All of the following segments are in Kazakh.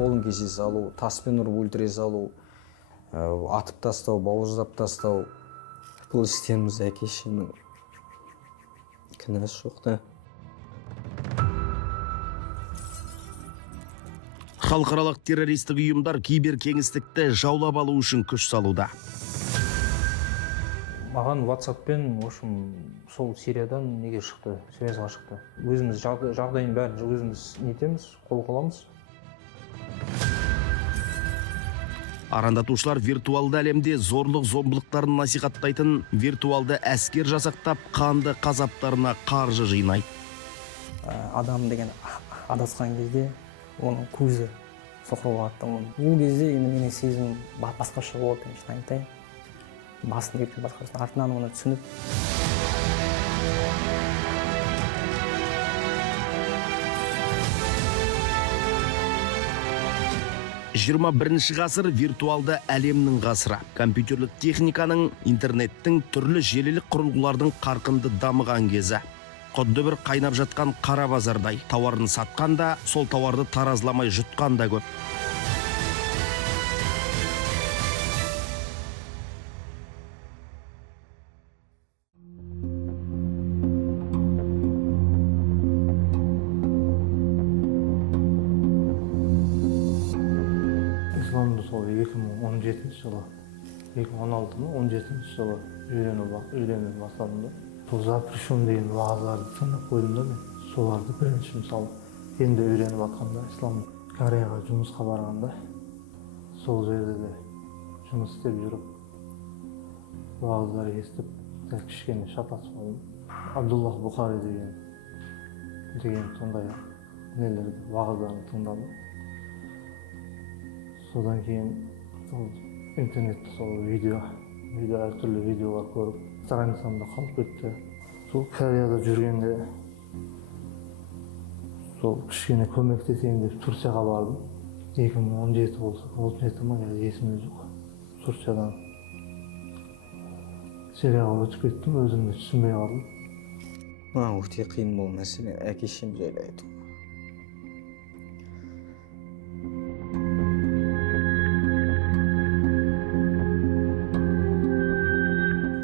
қолын кесе салу, таспен ұрып өлтіре салу, атып тастау, бауыздап тастау. Бұл істеріміз әке-шешемнің кінәсі жоқ та. Халықаралық террористік ұйымдар киберкеңістікті жаулап алу үшін күш салуда. Маған WhatsApp-пен, сол Сириядан неге шықты, связьға шықты. Өзіміз жағдайын бәрін өзіміз нетеміз, қол қыламыз. Арандатушылар виртуалды әлемде зорлық-зомбылықтарын насихаттайтын виртуалды әскер жасақтап, қанды қазаптарына қаржы жинайды. Адам деген адасқан кезде оның көзі соқырып алады. Ол кезде енді менің сезімім басқаша болды, шын айтайын. Басын кетті басқасын, артынан оны түсініп. 21-ші ғасыр виртуалды әлемнің ғасыры. Компьютерлік техниканың, интернеттің, түрлі желілік құрылғылардың қарқынды дамыған кезі. Құдды бір қайнап жатқан қара базардай. Тауарын сатқан да, сол тауарды таразламай жұтқан да көп. Исламды сол 2017 жылы, 2016-17 жылы үйрене бастадым да. Сол запрещен деген уағыздарды тыңдап қойдым да мен. Соларды бірінші мысалы енді үйреніп жатқанда ислам Кореяға жұмысқа барғанда сол жерде де жұмыс істеп жүріп уағыздар естіп кішкене шатасып қалдым. Абдуллах Бухари деген сондай нелерді уағыздарын тыңдадым. Содан кейін интернетте сол видео әртүрлі видеолар көріп страницамда қалып кетті. Сол Кореяда жүргенде сол кішкене көмектесейін деп Турцияға бардым. 2017 болса, 17 ма есімде жоқ. Турциядан Сирияға өтіп кеттім, өзімді түсінбей қалдым. Маған өте қиын бұл мәселе, әке-шешем жайлы айту.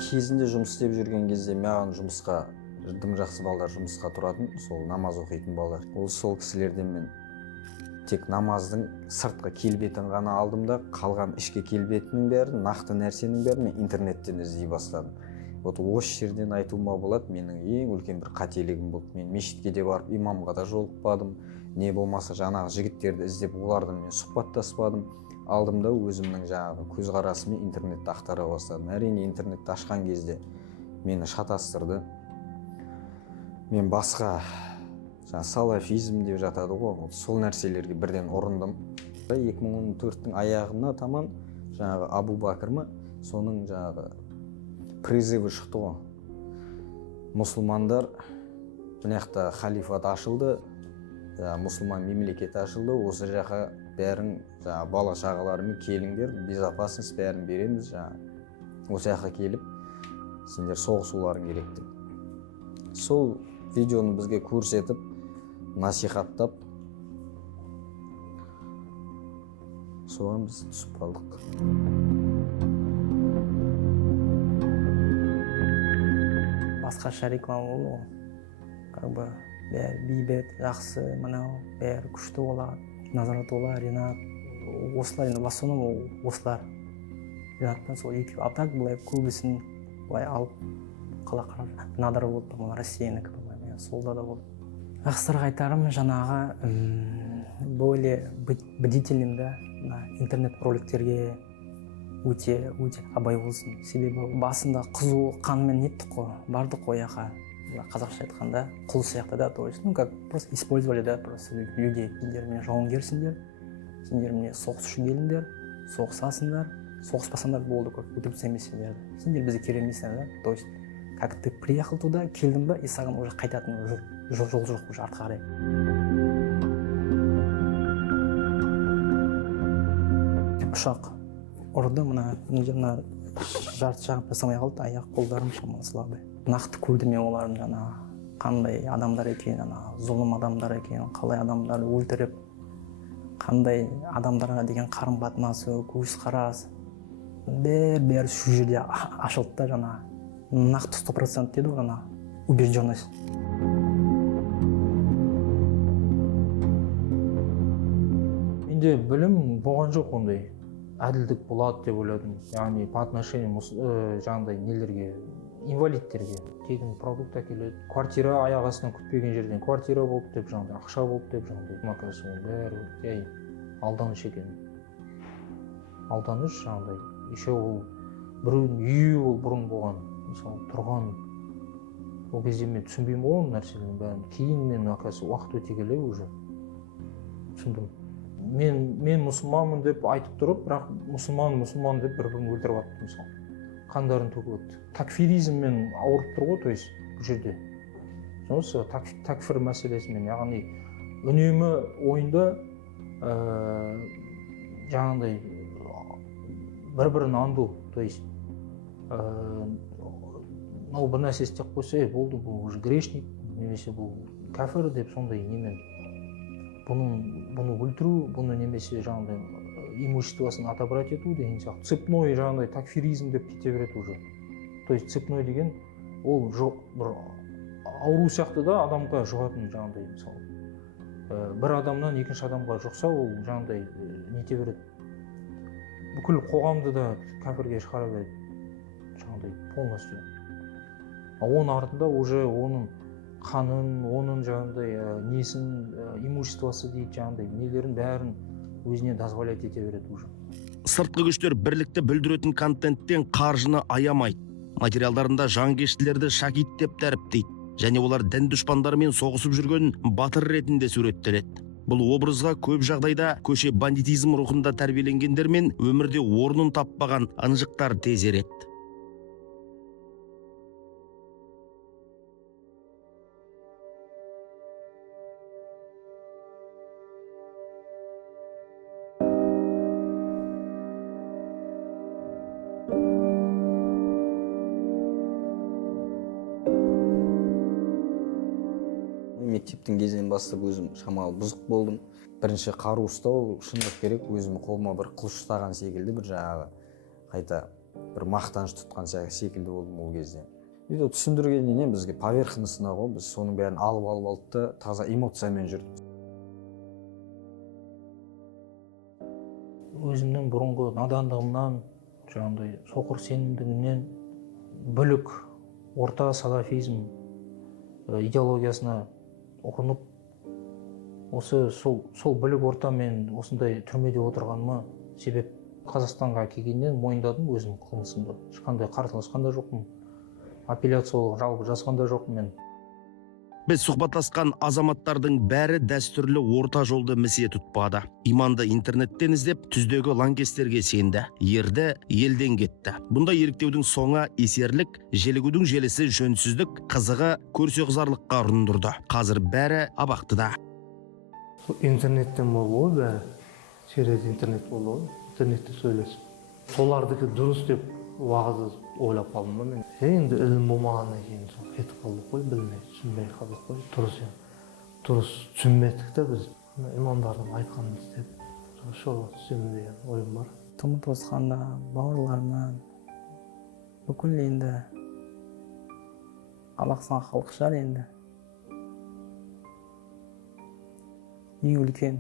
Кезінде жұмыс істеп жүрген кезде маған жұмысқа дым жақсы балдар жұмысқа тұратын, сол намаз оқитын балдар. Сол кісілерден мен тек намаздың сыртқы келбетін ғана алдым да, қалған ішкі келбетінің бәрін, нақты нәрсенің бәрін мен интернеттен іздей бастадым. Осы жерден айтуыма болады, менің ең үлкен бір қателігім болды. Мен мешітке де барып, имамға да жолықпадым. Не болмаса жаңағы жігіттерді іздеп, олардан мен сұхбаттаспадым. Алдым да өзімнің жаңағы көзқарасымен интернетті ақтара бастадым. Әрине интернетті ашқан кезде мені шатастырды. Мен басқа салафизм деп жатады ғой, сол нәрселерге бірден ұрындым. 2014-тің аяғына таман жаңағы Абу Бакр ма, соның жаңағы призывы шықты ғой. Мұсылмандар, бұнақта халифат ашылды, мұсылман мемлекеті ашылды, осы жаққа бәрін бала шағаларымен келіңдер, безопасность бәрін береміз, осы жаққа келіп, сендер соғысуларың керек деп. Сол видеоны бізге көрсетіп, насихаттап, соған біз түсіп қалдық. Басқаша реклама болды ғой. Как бы бейбіт, жақсы, мынау, бәрі күшті болады. Назаратолла, Ринат, осылар, енді басынан осылар. Ринатпен сол екеу. А так былай көбісін былай алып қала қарап, надар болды, бұл Россиянікі, солда да болды. Жақсыларға айтарым, жаңағы более быть бдительным да, интернет роликтерге өте абай болсын. Себебі басында қызу қанмен неттік қой, бардық қой яқа. Қазақша айтқанда құл сияқты да, то есть, как просто использовали, да, просто людей. Сендер мен жауынгерсіңдер, сендер мне соғыс үшін келіңдер, соғысасыңдар, соғыспасаңдар болды көп, өтіп емес сендерді. Сендер бізге керек емессіңдер, да, то есть, как ты приехал туда, келдің ба, и саған уже қайтатын жол жоқ уже артқа қарай. Ұшақ ұрды, мына жарты жағып жасамай қалды, аяқ қолдарым шамалы слабый. Нақты көрдім мен олардың қандай адамдар екенін, зұлым адамдар екенін, қалай адамдарды өлтіріп, қандай адамдарға деген қарым қатынасы, көзқарас бәрі шу жерде ашылды да, жаңа нақты 100% дейді ғой, жаңа убежденность. Менде білім болған жоқ ондай. Әділдік болады деп ойладым. Яғни по отношению жаңағыдай нелерге, инвалидтерге тегін продукт әкеледі. Квартира аяқ астынан күтпеген жерден квартира болды деп жаңағыдай, ақша болды деп жаңағыдай. Макасы бәрі жай алданыш екен. Алданыш жаңағыдай. Еще ол біреудің үйі ол бұрын болған. Мысалы тұрған. Ол кезде мен түсінбеймін ғой нәрселердің бәрін. Кейін мен макасы уақыт өте келе уже түсіндім. Мен мұсылманмын деп айтып тұрып, бірақ мұсылман деп бір-бірін өлтіріп атты мысалы. Қандарын төгіп өтті. Такфиризммен ауырып тұр ғой, то есть бұл жерде. Осы такфир мәселесімен, яғни үнемі ойында жаңағыдай бір-бірін аңду, то есть мынау бір нәрсе істеп қойса, болды, бұл уже грешник, немесе бұл кәфір деп сондай немен бұны өлтіру, бұны немесе жаңағыдай имуществосын отобрать ету деген сияқты. Цепной жаңағыдай такфиризм деп кете береді уже. То есть цепной деген ол бір ауру сияқты да адамға жұғатын жаңағыдай мысалы. Бір адамнан екінші адамға жұқса, ол жаңағыдай нете береді. Бүкіл қоғамды да кәфірге шығара береді. Жаңағыдай полностью. Оның артында уже оның қанын, оның жаңағыдай несін, имуществосы дейді жаңағыдай нелерін бәрін өзіне дозволять ете береді уже. Сыртқы күштер бірлікті бүлдіретін контенттен қаржыны аямайды. Материалдарында жанкештілерді шахид деп дәріптейді. Және олар дін дұшпандарымен соғысып жүрген батыр ретінде суреттеледі. Бұл образға көп жағдайда көше бандитизм рухында тәрбиеленгендер мен өмірде орнын таппаған ынжықтар тез ереді. Мектептің кезінен бастап өзім шамалы бұзық болдым. Бірінші қару ұстау шындық керек, өзім қолыма бір қылыш ұстаған секілді, бір жаңағы қайта бір мақтаныш тұтқан секілді болдым ол кезде. Видео түсіндіргеннен бізге поверхностно ғой, біз соның бәрін алып алды да таза эмоциямен жүрдік. Өзімнің бұрынғы надандығымнан, жаңағыдай соқыр сенімдігімнен бүлік орта салафизм идеологиясына ұғынып, сол бүлік орта мен осындай түрмеде отырғаныма себеп Қазақстанға келгеннен мойындадым өзім қылмысымды. Ешқандай қарсыласқан да жоқпын. Апелляциялық жалобы жазған да жоқпын мен. Біз сұхбаттасқан азаматтардың бәрі дәстүрлі орта жолды місе тұтпады. Иманды интернеттен іздеп, түздегі лаңкестерге сенді. Ерді, елден кетті. Бұнда еріктеудің соңы есерлік, желігудің желісі жөнсіздік, қызығы көрсеғызарлыққа ұрындырды. Қазір бәрі абақтыда. Интернеттен болу бәрі. Через интернет болу, интернетте сөйлесіп. Солардікі дұрыс деп уағызы ойлап қалдым ба мен. Енді ілім болмағаннан кейін кетіп қалдық қой, білмей, түсінбей қалдық қой. Дұрыс түсінмедік те біз. Имамдардың айтқанын істеп, шоу түсемін деген ойым бар. Тұмы тосқанда бауырларынан бүкіл енді алақсан халық шығар енді. Ең үлкен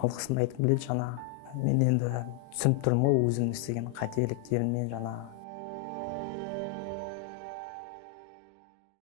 алғысын айтып біледі жаңа. Мен енді түсініп тұрмын ғой өзім істеген қателіктерімнен жаңа